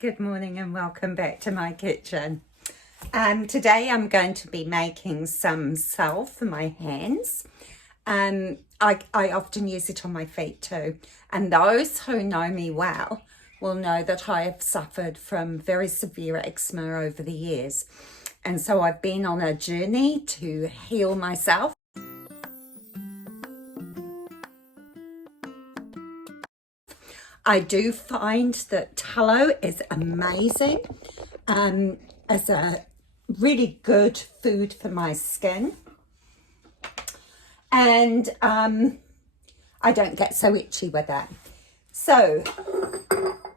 Good morning and welcome back to my kitchen. Today I'm going to be making some salve for my hands. I often use it on my feet too, and those who know me well will know that I have suffered from very severe eczema over the years, and so I've been on a journey to heal myself. I do find that tallow is amazing as a really good food for my skin, and I don't get so itchy with that. So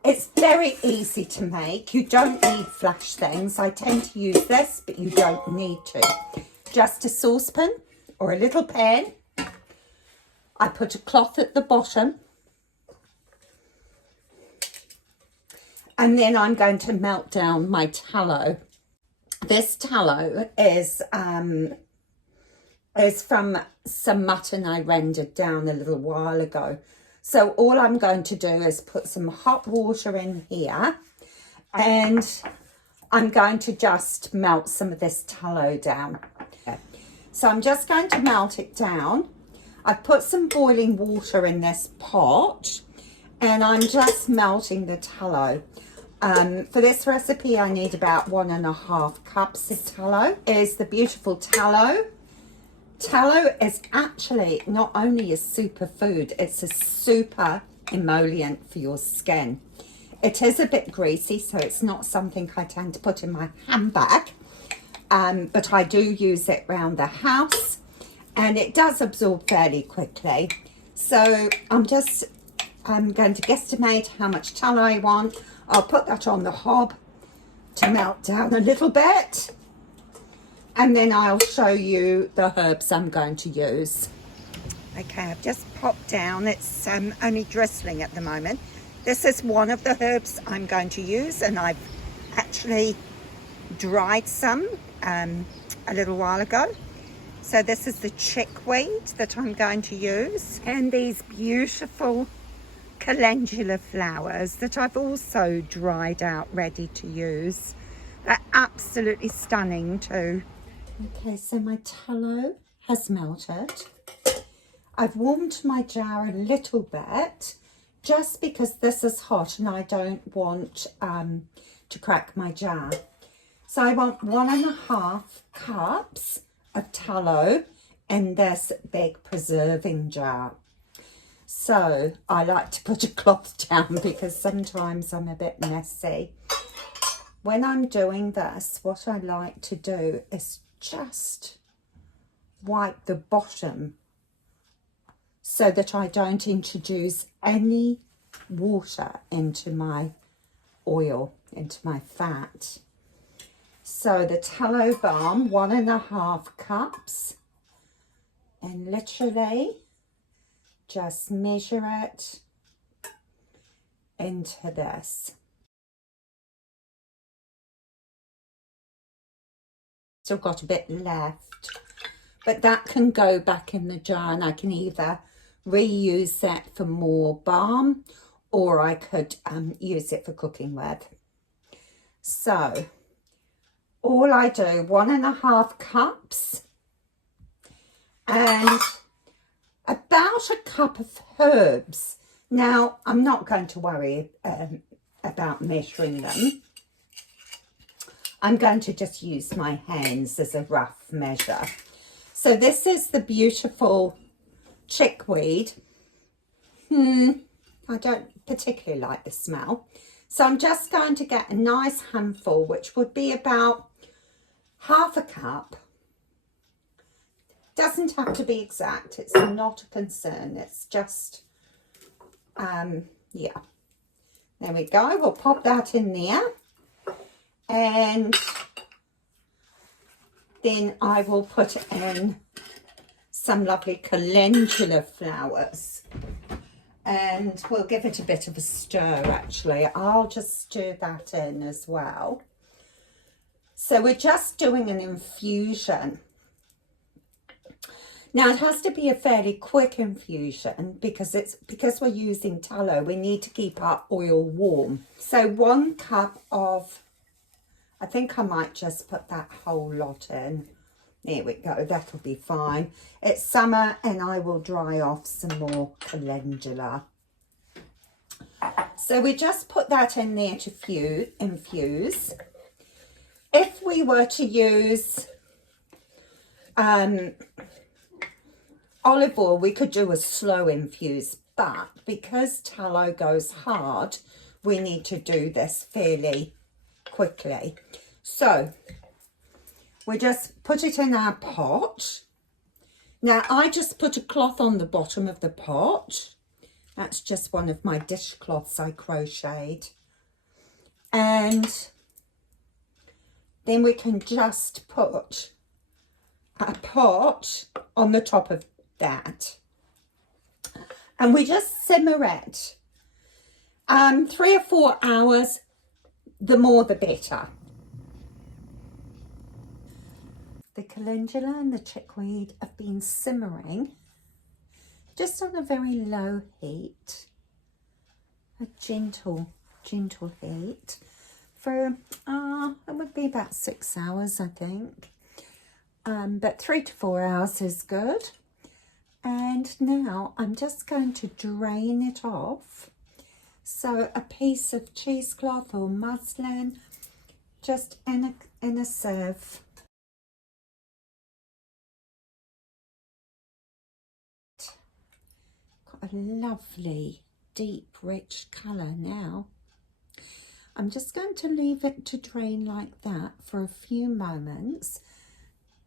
it's very easy to make. You don't need flash things. I tend to use this, but you don't need to. Just a saucepan or a little pan. I put a cloth at the bottom. And then I'm going to melt down my tallow. This tallow is from some mutton I rendered down a little while ago. So all I'm going to do is put some hot water in here, and I'm going to just melt some of this tallow down. So I'm just going to melt it down. I've put some boiling water in this pot, and I'm just melting the tallow. For this recipe, I need about 1.5 cups of tallow. Is the beautiful tallow. Tallow is actually not only a superfood, it's a super emollient for your skin. It is a bit greasy, so it's not something I tend to put in my handbag, but I do use it around the house, and it does absorb fairly quickly. So I'm going to guesstimate how much tallow I want. I'll put that on the hob to melt down a little bit, and then I'll show you the herbs I'm going to use. Okay, I've just popped down. It's only drizzling at the moment. This is one of the herbs I'm going to use, and I've actually dried some a little while ago. So this is the chickweed that I'm going to use, and these beautiful calendula flowers that I've also dried out ready to use. They're absolutely stunning too. Okay, so my tallow has melted. I've warmed my jar a little bit just because this is hot and I don't want to crack my jar. So I want 1.5 cups of tallow in this big preserving jar. So I like to put a cloth down because sometimes I'm a bit messy. When I'm doing this, what I like to do is just wipe the bottom so that I don't introduce any water into my oil, into my fat. So the tallow balm, 1.5 cups, and literally just measure it into this. Still got a bit left, but that can go back in the jar, and I can either reuse that for more balm, or I could use it for cooking with. So all I do, 1.5 cups, and about a cup of herbs. Now, I'm not going to worry about measuring them. I'm going to just use my hands as a rough measure. So this is the beautiful chickweed. I don't particularly like the smell. So I'm just going to get a nice handful, which would be about 1/2 cup. Doesn't have to be exact. It's not a concern. It's just, yeah. There we go. We'll pop that in there. And then I will put in some lovely calendula flowers. And we'll give it a bit of a stir, actually. I'll just stir that in as well. So we're just doing an infusion. Now it has to be a fairly quick infusion because we're using tallow, we need to keep our oil warm. So 1 cup of, I think I might just put that whole lot in. There we go, that'll be fine. It's summer and I will dry off some more calendula. So we just put that in there to infuse. If we were to use olive oil, we could do a slow infuse, but because tallow goes hard, we need to do this fairly quickly. So we just put it in our pot. Now I just put a cloth on the bottom of the pot. That's just one of my dishcloths I crocheted. And then we can just put a pot on the top of that. And we just simmer it. 3 or 4 hours, the more the better. The calendula and the chickweed have been simmering just on a very low heat, a gentle heat for, it would be about 6 hours, I think. But 3 to 4 hours is good. And now I'm just going to drain it off. So a piece of cheesecloth or muslin, just in a sieve. Got a lovely, deep, rich colour now. I'm just going to leave it to drain like that for a few moments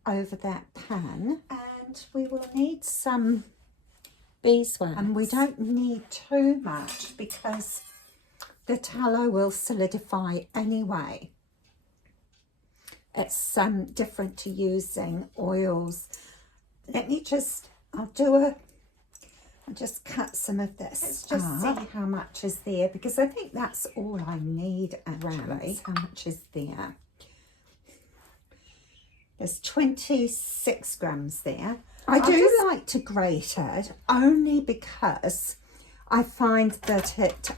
over that pan, and we will need some beeswax, and we don't need too much because the tallow will solidify anyway. It's different to using oils. Let me just, I'll just cut some of this. Let's just see how much is there, because I think that's all I need actually. How much is there? There's 26 grams there. I do like to grate it only because I find that it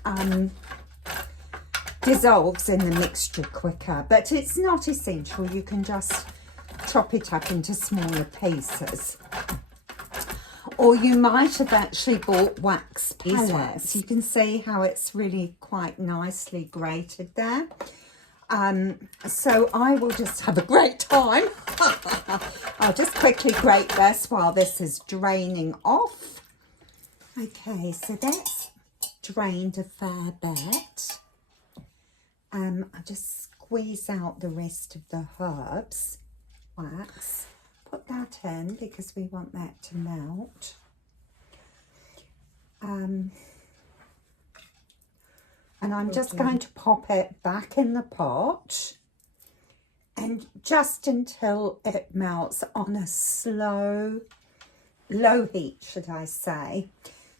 dissolves in the mixture quicker, but it's not essential. You can just chop it up into smaller pieces. Or you might have actually bought wax pellets. You can see how it's really quite nicely grated there. So I will just have a great time. I'll just quickly grate this while this is draining off. Okay, so that's drained a fair bit. I'll just squeeze out the rest of the herbs wax. Put that in because we want that to melt. And I'm just going to pop it back in the pot, and just until it melts on a low heat, should I say.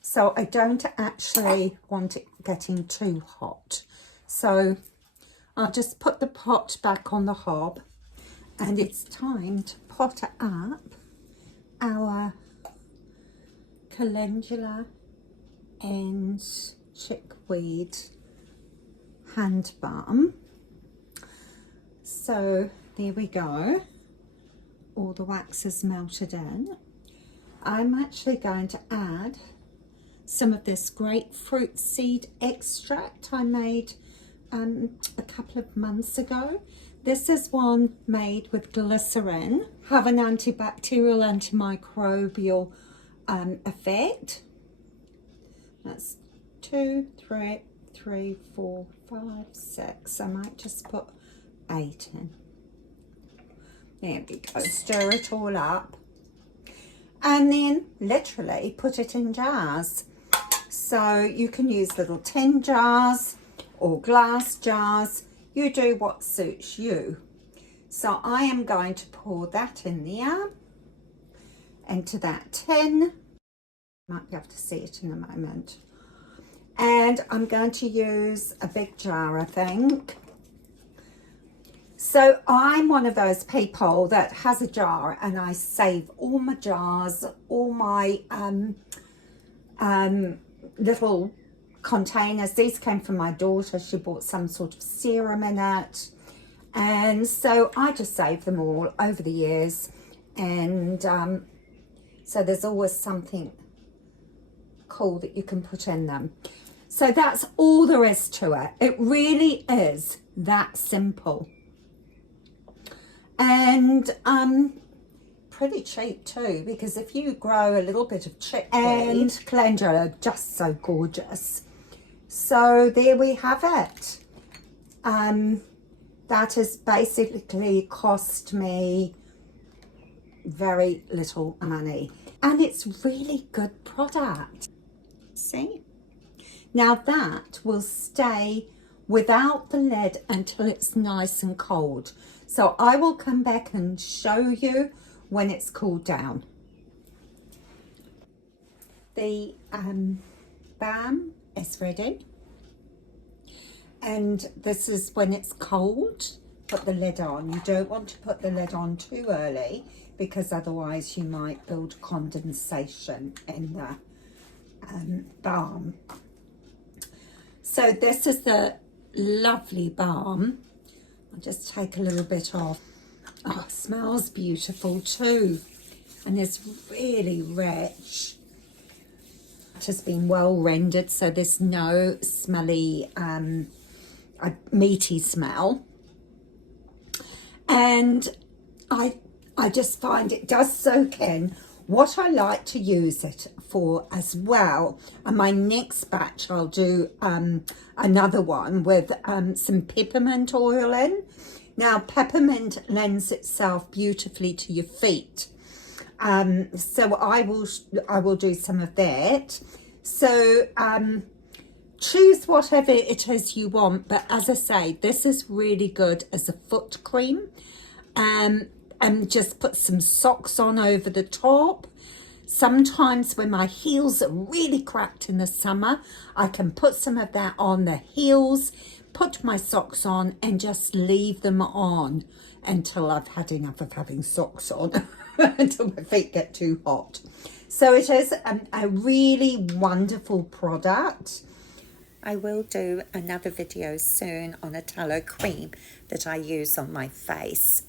So I don't actually want it getting too hot. So I'll just put the pot back on the hob, and it's time to pot up our calendula and chickweed hand balm. So there we go, all the wax is melted in. I'm actually going to add some of this grapefruit seed extract I made a couple of months ago. This is one made with glycerin, have an antibacterial, antimicrobial effect. That's 2, 3, 4, 5, 6. I might just put 8 in. There we go. Stir it all up. And then literally put it in jars. So you can use little tin jars or glass jars. You do what suits you. So I am going to pour that in there, into that tin. Might be able to see it in a moment. And I'm going to use a big jar, I think. So I'm one of those people that has a jar, and I save all my jars, all my little containers. These came from my daughter. She bought some sort of serum in it, and so I just save them all over the years. And so there's always something cool that you can put in them. So that's all there is to it. It really is that simple. And pretty cheap too, because if you grow a little bit of chickweed and calendula are just so gorgeous. So there we have it. That has basically cost me very little money, and it's really good product. See, now that will stay without the lid until it's nice and cold. So I will come back and show you when it's cooled down. The balm is ready, and this is when it's cold. Put the lid on. You don't want to put the lid on too early, because otherwise you might build condensation in the balm. So this is the lovely balm. I'll just take a little bit off. Oh, it smells beautiful too, and it's really rich. It has been well rendered, so there's no smelly meaty smell. And I just find it does soak in. What I like to use it for as well, and my next batch I'll do another one with some peppermint oil in. Now peppermint lends itself beautifully to your feet, so I will do some of that. So choose whatever it is you want, but as I say, this is really good as a foot cream. And just put some socks on over the top. Sometimes when my heels are really cracked in the summer, I can put some of that on the heels, put my socks on, and just leave them on until I've had enough of having socks on, until my feet get too hot. So it is a really wonderful product. I will do another video soon on a tallow cream that I use on my face.